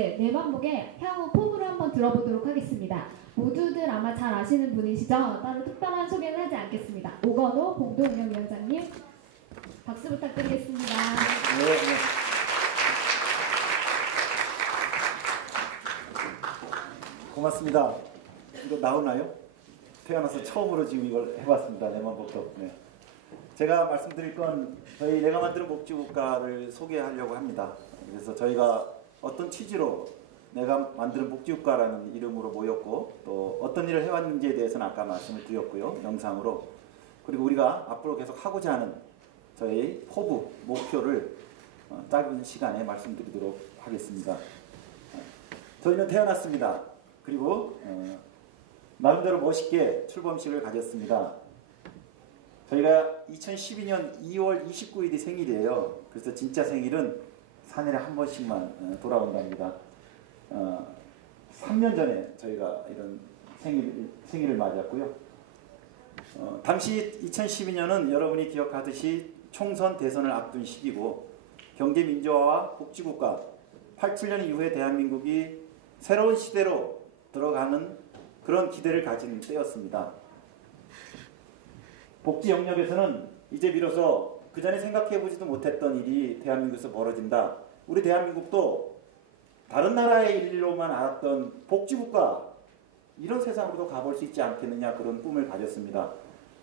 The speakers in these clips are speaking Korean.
네, 내만복의 향후 포부를 한번 들어보도록 하겠습니다. 모두들 아마 잘 아시는 분이시죠? 따로 특별한 소개는 하지 않겠습니다. 오건호 공동운영위원장님 박수 부탁드리겠습니다. 네. 고맙습니다. 이거 나오나요? 태어나서 처음으로 지금 이걸 해봤습니다. 내만복 덕분에. 제가 말씀드릴 건 저희 내가 만드는 복지국가를 소개하려고 합니다. 그래서 저희가 어떤 취지로 내가 만드는 복지국가라는 이름으로 모였고 또 어떤 일을 해왔는지에 대해서는 아까 말씀을 드렸고요. 영상으로. 그리고 우리가 앞으로 계속 하고자 하는 저희 포부, 목표를 짧은 시간에 말씀드리도록 하겠습니다. 저희는 태어났습니다. 그리고 나름대로 멋있게 출범식을 가졌습니다. 저희가 2012년 2월 29일이 생일이에요. 그래서 진짜 생일은 4년에 한 번씩만 돌아온답니다. 3년 전에 저희가 이런 생일을 맞았고요. 당시 2012년은 여러분이 기억하듯이 총선 대선을 앞둔 시기고 경제 민주화와 복지국가 87년 이후에 대한민국이 새로운 시대로 들어가는 그런 기대를 가진 때였습니다. 복지 영역에서는 이제 비로소 그 전에 생각해보지도 못했던 일이 대한민국에서 벌어진다. 우리 대한민국도 다른 나라의 일로만 알았던 복지국가 이런 세상으로도 가볼 수 있지 않겠느냐 그런 꿈을 가졌습니다.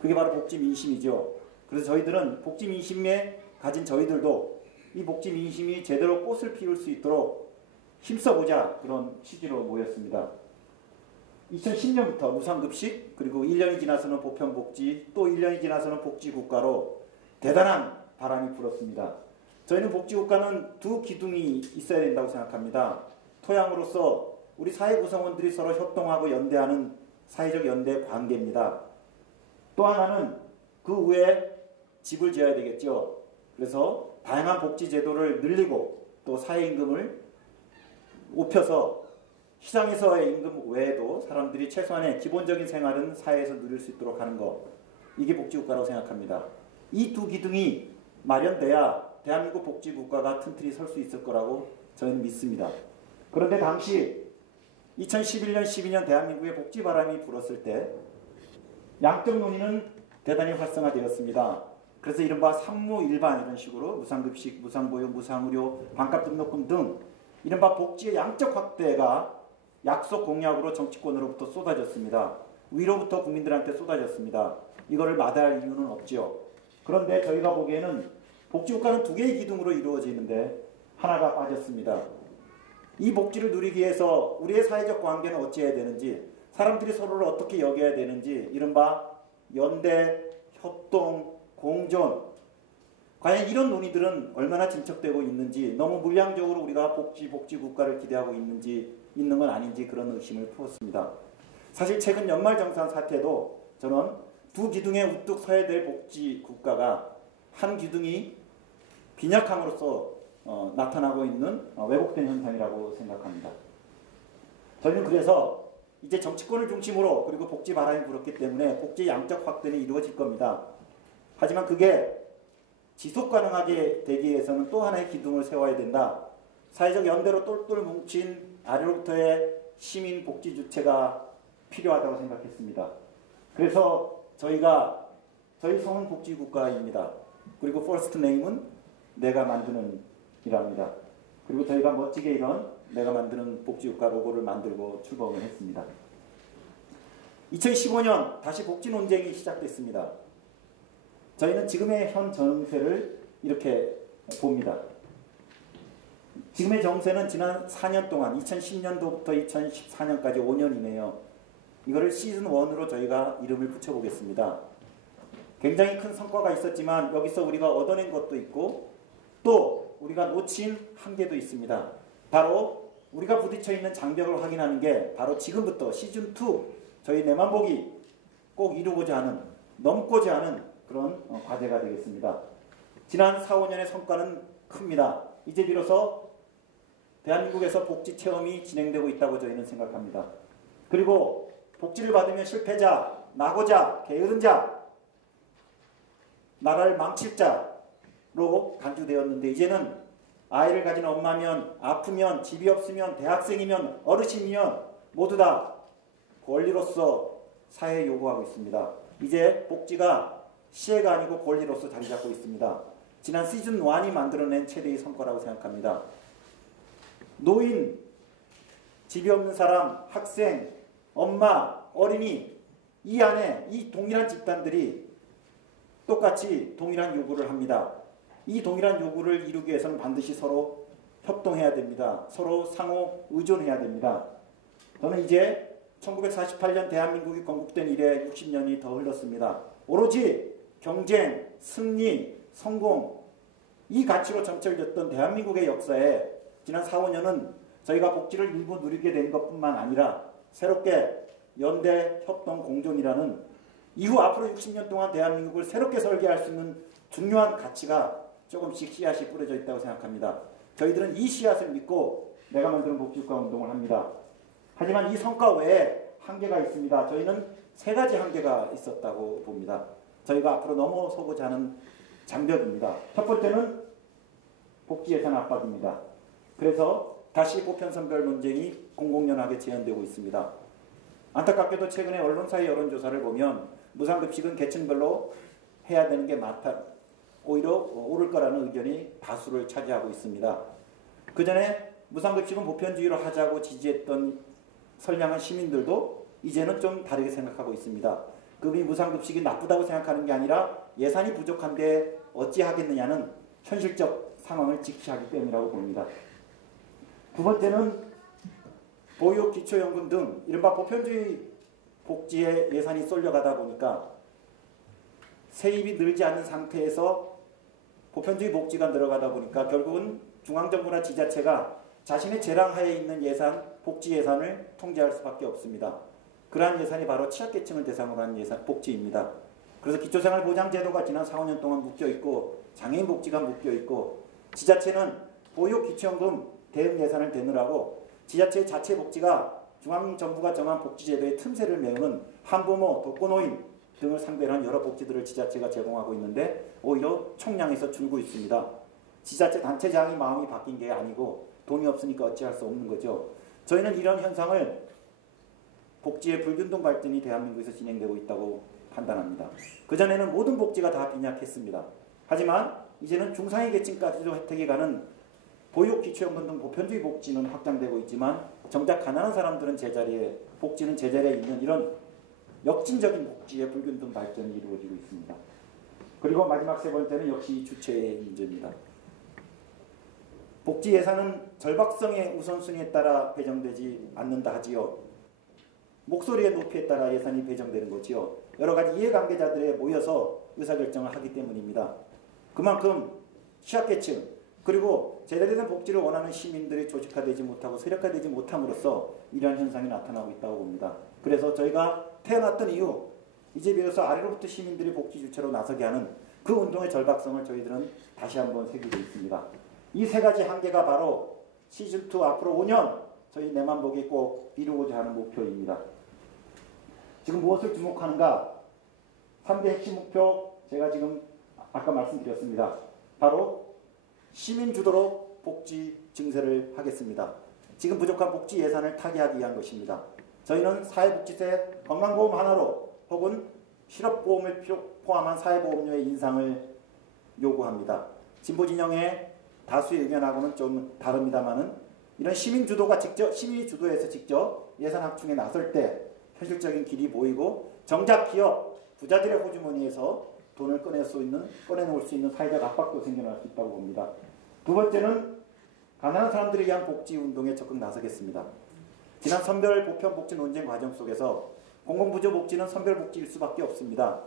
그게 바로 복지민심이죠. 그래서 저희들은 복지민심에 가진 저희들도 이 복지민심이 제대로 꽃을 피울 수 있도록 힘써보자 그런 취지로 모였습니다. 2010년부터 무상급식 그리고 1년이 지나서는 보편복지 또 1년이 지나서는 복지국가로 대단한 바람이 불었습니다. 저희는 복지국가는 두 기둥이 있어야 된다고 생각합니다. 토양으로서 우리 사회 구성원들이 서로 협동하고 연대하는 사회적 연대 관계입니다. 또 하나는 그 위에 집을 지어야 되겠죠. 그래서 다양한 복지제도를 늘리고 또 사회임금을 높여서 시장에서의 임금 외에도 사람들이 최소한의 기본적인 생활은 사회에서 누릴 수 있도록 하는 것. 이게 복지국가라고 생각합니다. 이 두 기둥이 마련돼야 대한민국 복지국가가 튼튼히 설 수 있을 거라고 저는 믿습니다. 그런데 당시 2011년, 12년 대한민국에 복지바람이 불었을 때 양적 논의는 대단히 활성화되었습니다. 그래서 이른바 삼무일반 이런 식으로 무상급식, 무상보육, 무상의료, 반값 등록금 등 이른바 복지의 양적 확대가 약속 공약으로 정치권으로부터 쏟아졌습니다. 위로부터 국민들한테 쏟아졌습니다. 이거를 마다할 이유는 없죠. 그런데 저희가 보기에는 복지국가는 두 개의 기둥으로 이루어지는데 하나가 빠졌습니다. 이 복지를 누리기 위해서 우리의 사회적 관계는 어찌해야 되는지 사람들이 서로를 어떻게 여겨야 되는지 이른바 연대, 협동, 공존 과연 이런 논의들은 얼마나 진척되고 있는지 너무 물량적으로 우리가 복지국가를 기대하고 있는 건 아닌지 그런 의심을 품었습니다. 사실 최근 연말정산 사태도 저는 두 기둥에 우뚝 서야 될 복지국가가 한 기둥이 빈약함으로써 나타나고 있는 왜곡된 현상이라고 생각합니다. 저희는 그래서 이제 정치권을 중심으로 그리고 복지 바람이 불었기 때문에 복지 양적 확대는 이루어질 겁니다. 하지만 그게 지속 가능하게 되기 위해서는 또 하나의 기둥을 세워야 된다. 사회적 연대로 똘똘 뭉친 아래로부터의 시민 복지 주체가 필요하다고 생각했습니다. 그래서 저희 성은 복지국가입니다. 그리고 퍼스트 네임은 내가 만드는 이랍니다. 그리고 저희가 멋지게 이런 내가 만드는 복지국가 로고를 만들고 출범을 했습니다. 2015년 다시 복지 논쟁이 시작됐습니다. 저희는 지금의 현 정세를 이렇게 봅니다. 지금의 정세는 지난 4년 동안 2010년도부터 2014년까지 5년이네요. 이거를 시즌 1으로 저희가 이름을 붙여보겠습니다. 굉장히 큰 성과가 있었지만 여기서 우리가 얻어낸 것도 있고 또 우리가 놓친 한계도 있습니다. 바로 우리가 부딪혀 있는 장벽을 확인하는 게 바로 지금부터 시즌 2 저희 내만복이 꼭 이루고자 하는 넘고자 하는 그런 과제가 되겠습니다. 지난 4, 5년의 성과는 큽니다. 이제 비로소 대한민국에서 복지 체험이 진행되고 있다고 저희는 생각합니다. 그리고 복지를 받으면 실패자, 낙오자, 게으른 자, 나라를 망칠 자로 간주되었는데 이제는 아이를 가진 엄마면, 아프면, 집이 없으면, 대학생이면, 어르신이면 모두 다 권리로서 사회에 요구하고 있습니다. 이제 복지가 시혜가 아니고 권리로서 자리 잡고 있습니다. 지난 시즌 1이 만들어낸 최대의 성과라고 생각합니다. 노인, 집이 없는 사람, 학생, 엄마, 어린이 이 안에 이 동일한 집단들이 똑같이 동일한 요구를 합니다. 이 동일한 요구를 이루기 위해서는 반드시 서로 협동해야 됩니다. 서로 상호 의존해야 됩니다. 저는 이제 1948년 대한민국이 건국된 이래 60년이 더 흘렀습니다. 오로지 경쟁, 승리, 성공 이 가치로 점철됐던 대한민국의 역사에 지난 4, 5년은 저희가 복지를 일부 누리게 된 것뿐만 아니라 새롭게 연대, 협동, 공존이라는 이후 앞으로 60년 동안 대한민국을 새롭게 설계할 수 있는 중요한 가치가 조금씩 씨앗이 뿌려져 있다고 생각합니다. 저희들은 이 씨앗을 믿고 내가 만드는 복지국가 운동을 합니다. 하지만 이 성과 외에 한계가 있습니다. 저희는 세 가지 한계가 있었다고 봅니다. 저희가 앞으로 넘어서고자 하는 장벽입니다. 첫 번째는 복지 예산 압박입니다. 그래서 다시 보편선별 논쟁이 공공연하게 재현되고 있습니다. 안타깝게도 최근에 언론사의 여론조사를 보면 무상급식은 계층별로 해야 되는 게 많다. 오히려 옳을 거라는 의견이 다수를 차지하고 있습니다. 그 전에 무상급식은 보편주의로 하자고 지지했던 선량한 시민들도 이제는 좀 다르게 생각하고 있습니다. 급이 무상급식이 나쁘다고 생각하는 게 아니라 예산이 부족한데 어찌하겠느냐는 현실적 상황을 직시하기 때문이라고 봅니다. 두 번째는 보육, 기초연금 등 이른바 보편주의 복지에 예산이 쏠려가다 보니까 세입이 늘지 않는 상태에서 보편주의 복지가 늘어가다 보니까 결국은 중앙정부나 지자체가 자신의 재량하에 있는 예산, 복지 예산을 통제할 수밖에 없습니다. 그러한 예산이 바로 취약계층을 대상으로 한 예산, 복지입니다. 그래서 기초생활보장제도가 지난 4, 5년 동안 묶여있고 장애인 복지가 묶여있고 지자체는 보육, 기초연금 대응 예산을 대느라고 지자체의 자체 복지가 중앙정부가 정한 복지제도의 틈새를 메우는 한부모, 독거노인 등을 상대로 한 여러 복지들을 지자체가 제공하고 있는데 오히려 총량에서 줄고 있습니다. 지자체 단체장이 마음이 바뀐 게 아니고 돈이 없으니까 어찌할 수 없는 거죠. 저희는 이런 현상을 복지의 불균등 발전이 대한민국에서 진행되고 있다고 판단합니다. 그전에는 모든 복지가 다 빈약했습니다. 하지만 이제는 중상위 계층까지도 혜택이 가는 보육, 기초연금 등 보편주의 복지는 확장되고 있지만 정작 가난한 사람들은 제자리에, 복지는 제자리에 있는 이런 역진적인 복지의 불균등 발전이 이루어지고 있습니다. 그리고 마지막 세 번째는 역시 주체의 문제입니다. 복지 예산은 절박성의 우선순위에 따라 배정되지 않는다 하지요. 목소리의 높이에 따라 예산이 배정되는 거지요. 여러 가지 이해관계자들에 모여서 의사결정을 하기 때문입니다. 그만큼 취약계층 그리고 제대로 된 복지를 원하는 시민들이 조직화되지 못하고 세력화되지 못함으로써 이러한 현상이 나타나고 있다고 봅니다. 그래서 저희가 태어났던 이후 이제 비로소 아래로부터 시민들이 복지 주체로 나서게 하는 그 운동의 절박성을 저희들은 다시 한번 새기고 있습니다. 이 세 가지 한계가 바로 시즌2 앞으로 5년 저희 내만복이 꼭 이루고자 하는 목표입니다. 지금 무엇을 주목하는가? 3대 핵심 목표 제가 지금 아까 말씀드렸습니다. 바로 시민 주도로 복지 증세를 하겠습니다. 지금 부족한 복지 예산을 타개하기 위한 것입니다. 저희는 사회복지세 건강보험 하나로 혹은 실업보험을 포함한 사회보험료의 인상을 요구합니다. 진보진영의 다수의 의견하고는 좀 다릅니다만은 이런 시민이 주도해서 직접 예산 확충에 나설 때 현실적인 길이 보이고 정작 기업, 부자들의 호주머니에서 돈을 꺼내놓을 수 있는 사회적 압박도 생겨날 수 있다고 봅니다. 두 번째는 가난한 사람들을 위한 복지운동에 적극 나서겠습니다. 지난 선별 보편 복지 논쟁 과정 속에서 공공부조 복지는 선별 복지일 수밖에 없습니다.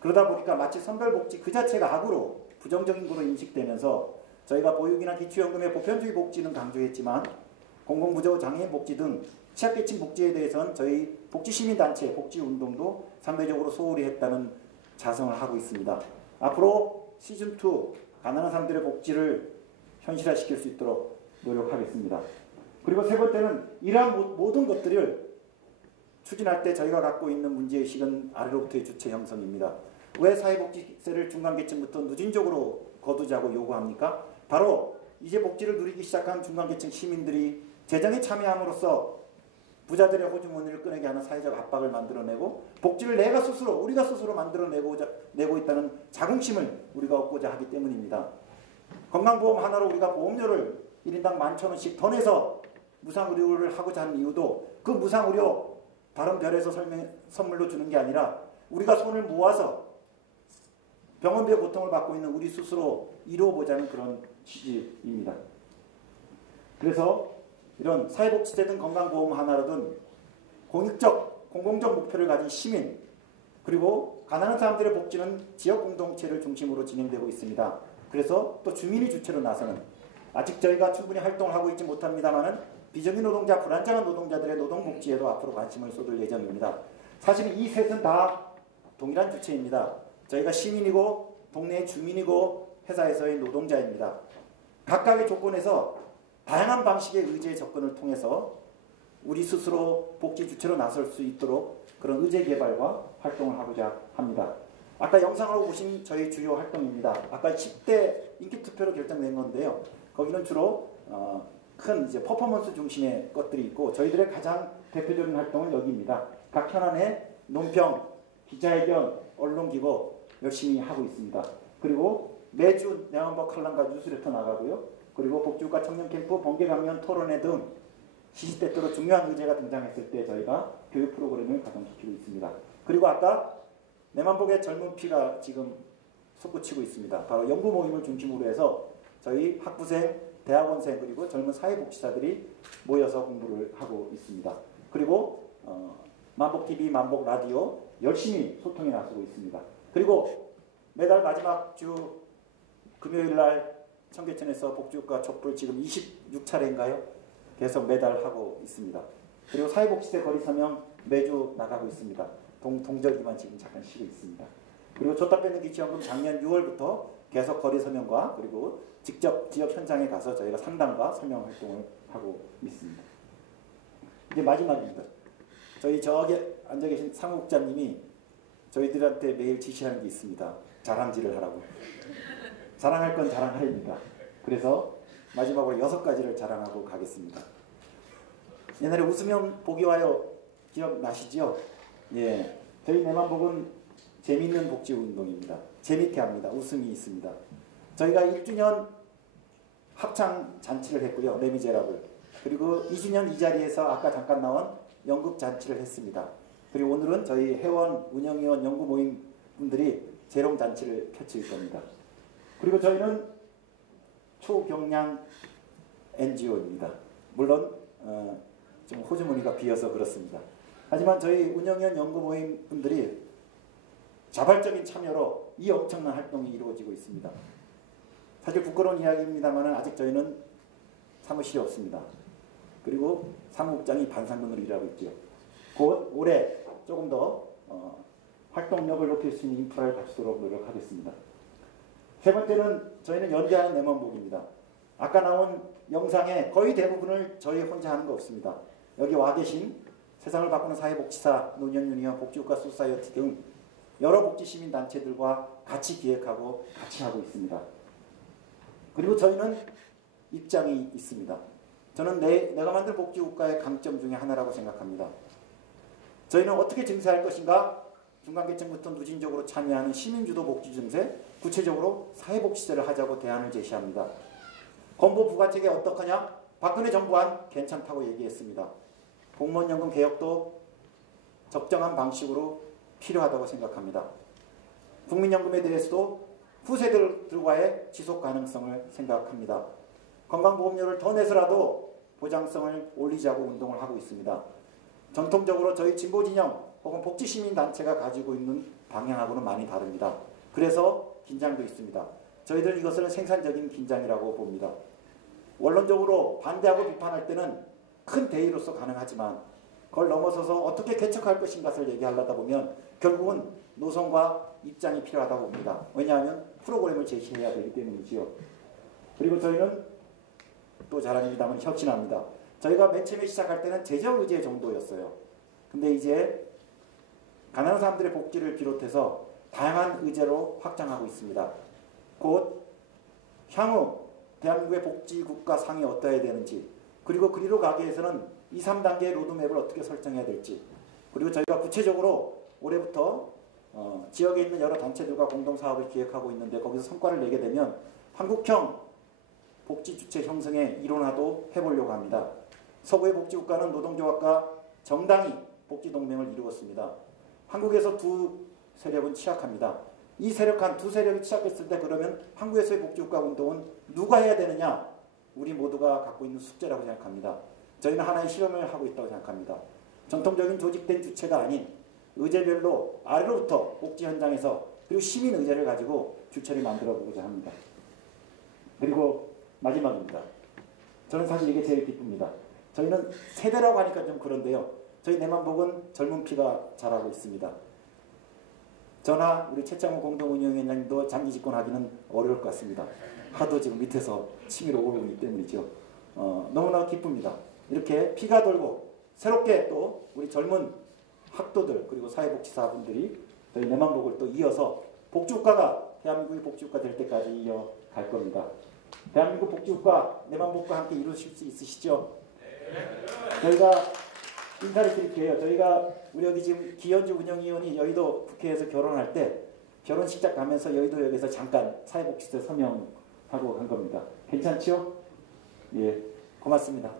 그러다 보니까 마치 선별 복지 그 자체가 악으로 부정적인 거로 인식되면서 저희가 보육이나 기초연금의 보편주의 복지는 강조했지만 공공부조, 장애인 복지 등 취약계층 복지에 대해서는 저희 복지시민단체, 복지운동도 상대적으로 소홀히 했다는 자성을 하고 있습니다. 앞으로 시즌2 가난한 사람들의 복지를 현실화시킬 수 있도록 노력하겠습니다. 그리고 세 번째는 이러한 모든 것들을 추진할 때 저희가 갖고 있는 문제의식은 아래로부터의 주체 형성입니다. 왜 사회복지세를 중간계층부터 누진적으로 거두자고 요구합니까? 바로 이제 복지를 누리기 시작한 중간계층 시민들이 재정에 참여함으로써 부자들의 호주머니를 꺼내게 하는 사회적 압박을 만들어내고 복지를 우리가 스스로 만들어내고 있다는 자긍심을 우리가 얻고자 하기 때문입니다. 건강보험 하나로 우리가 보험료를 1인당 11,000원씩 더 내서 무상의료를 하고자 하는 이유도 그 무상의료 다른 별에서 선물로 주는 게 아니라 우리가 손을 모아서 병원비의 고통을 받고 있는 우리 스스로 이루어보자는 그런 취지입니다. 그래서 이런 사회복지제든 건강보험 하나로든 공공적 목표를 가진 시민 그리고 가난한 사람들의 복지는 지역 공동체를 중심으로 진행되고 있습니다. 그래서 또 주민이 주체로 나서는 아직 저희가 충분히 활동을 하고 있지 못합니다만은 비정규 노동자, 불안정한 노동자들의 노동복지에도 앞으로 관심을 쏟을 예정입니다. 사실 이 셋은 다 동일한 주체입니다. 저희가 시민이고 동네의 주민이고 회사에서의 노동자입니다. 각각의 조건에서 다양한 방식의 의제 접근을 통해서 우리 스스로 복지 주체로 나설 수 있도록 그런 의제 개발과 활동을 하고자 합니다. 아까 영상으로 보신 저희 주요 활동입니다. 아까 10대 인기투표로 결정된 건데요. 거기는 주로 큰 이제 퍼포먼스 중심의 것들이 있고 저희들의 가장 대표적인 활동은 여기입니다. 각 현안에 논평, 기자회견, 언론기고 열심히 하고 있습니다. 그리고 매주 내원버 칼럼과 뉴스레터 나가고요. 그리고 복지국가 청년캠프, 번개강연, 토론회 등 시시때때로 중요한 의제가 등장했을 때 저희가 교육 프로그램을 가동시키고 있습니다. 그리고 아까 내만복의 젊은 피가 지금 솟구치고 있습니다. 바로 연구 모임을 중심으로 해서 저희 학부생, 대학원생 그리고 젊은 사회복지사들이 모여서 공부를 하고 있습니다. 그리고 만복TV, 만복라디오 열심히 소통에 나서고 있습니다. 그리고 매달 마지막 주 금요일날 청계천에서 복지국가 촛불 지금 26차례인가요? 계속 매달 하고 있습니다. 그리고 사회복지세 거리 서명 매주 나가고 있습니다. 동절기만 지금 잠깐 쉬고 있습니다. 그리고 줬다 뺏는 기치연금 작년 6월부터 계속 거리 서명과 그리고 직접 지역 현장에 가서 저희가 상담과 설명 활동을 하고 있습니다. 이제 마지막입니다. 저희 저기 앉아 계신 상무국장님이 저희들한테 매일 지시하는 게 있습니다. 자랑질을 하라고. 자랑할 건 자랑하입니다. 그래서 마지막으로 6가지를 자랑하고 가겠습니다. 옛날에 웃으면 복이 와요. 기억나시죠? 예, 저희 내만복은 재미있는 복지운동입니다. 재밌게 합니다. 웃음이 있습니다. 저희가 1주년 합창 잔치를 했고요. 레미제라블. 그리고 2주년 이 자리에서 아까 잠깐 나온 연극 잔치를 했습니다. 그리고 오늘은 저희 회원, 운영위원, 연구 모임 분들이 재롱 잔치를 펼칠 겁니다. 그리고 저희는 초경량 NGO입니다. 물론 좀 호주머니가 비어서 그렇습니다. 하지만 저희 운영위원 연구 모임 분들이 자발적인 참여로 이 엄청난 활동이 이루어지고 있습니다. 사실 부끄러운 이야기입니다만 아직 저희는 사무실이 없습니다. 그리고 사무국장이 반상근으로 일하고 있죠. 곧 올해 조금 더 활동력을 높일 수 있는 인프라를 갖추도록 노력하겠습니다. 세 번째는 저희는 연대하는 내만복입니다. 아까 나온 영상의 거의 대부분을 저희 혼자 하는 거 없습니다. 여기 와 계신 세상을 바꾸는 사회복지사, 노년유니언, 복지국가 소사이어티 등 여러 복지시민단체들과 같이 기획하고 같이 하고 있습니다. 그리고 저희는 입장이 있습니다. 저는 내가 만든 복지국가의 강점 중에 하나라고 생각합니다. 저희는 어떻게 증세할 것인가? 중간계층부터 누진적으로 참여하는 시민주도 복지 증세, 구체적으로 사회복지제를 하자고 대안을 제시합니다. 건보 부가책이 어떡하냐? 박근혜 정부안 괜찮다고 얘기했습니다. 공무원연금 개혁도 적정한 방식으로 필요하다고 생각합니다. 국민연금에 대해서도 후세들과의 지속 가능성을 생각합니다. 건강보험료를 더 내서라도 보장성을 올리자고 운동을 하고 있습니다. 전통적으로 저희 진보진영 혹은 복지시민단체가 가지고 있는 방향하고는 많이 다릅니다. 그래서 긴장도 있습니다. 저희들은 이것을 생산적인 긴장이라고 봅니다. 원론적으로 반대하고 비판할 때는 큰 대의로서 가능하지만 그걸 넘어서서 어떻게 개척할 것인가를 얘기하려다 보면 결국은 노선과 입장이 필요하다고 봅니다. 왜냐하면 프로그램을 제시해야 되기 때문이지요. 그리고 저희는 또 자랑입니다만 혁신합니다. 저희가 맨 처음에 시작할 때는 재정 의제 정도였어요. 근데 이제 가난한 사람들의 복지를 비롯해서 다양한 의제로 확장하고 있습니다. 곧 향후 대한민국의 복지국가 상이 어떠해야 되는지, 그리고 그리로 가기 위해서는 2, 3단계의 로드맵을 어떻게 설정해야 될지, 그리고 저희가 구체적으로 올해부터 지역에 있는 여러 단체들과 공동사업을 기획하고 있는데 거기서 성과를 내게 되면 한국형 복지주체 형성의 이론화도 해보려고 합니다. 서구의 복지국가는 노동조합과 정당이 복지동맹을 이루었습니다. 한국에서 두 세력은 취약합니다. 이 세력 두 세력이 취약했을 때 그러면 한국에서의 복지국가 운동은 누가 해야 되느냐? 우리 모두가 갖고 있는 숙제라고 생각합니다. 저희는 하나의 실험을 하고 있다고 생각합니다. 전통적인 조직된 주체가 아닌 의제별로 아래로부터 복지 현장에서 그리고 시민 의제를 가지고 주체를 만들어 보고자 합니다. 그리고 마지막입니다. 저는 사실 이게 제일 기쁩니다. 저희는 세대라고 하니까 좀 그런데요. 저희 내만복은 젊은 피가 자라고 있습니다. 저나 우리 최창호 공동운영위원장님도 장기 집권하기는 어려울 것 같습니다. 하도 지금 밑에서 치밀어 오르고 있기 때문이죠. 너무나 기쁩니다. 이렇게 피가 돌고 새롭게 또 우리 젊은 학도들 그리고 사회복지사분들이 저희 내만복을 또 이어서 복지국가가 대한민국의 복지국가 될 때까지 이어갈 겁니다. 대한민국 복지국가 내만복과 함께 이루실 수 있으시죠? 저희가 인사를 드릴게요. 저희가 우리 여기 지금 기현주 운영위원이 여의도 국회에서 결혼할 때 결혼식장 가면서 여의도역에서 잠깐 사회복지사 서명하고 간 겁니다. 괜찮죠? 예, 고맙습니다.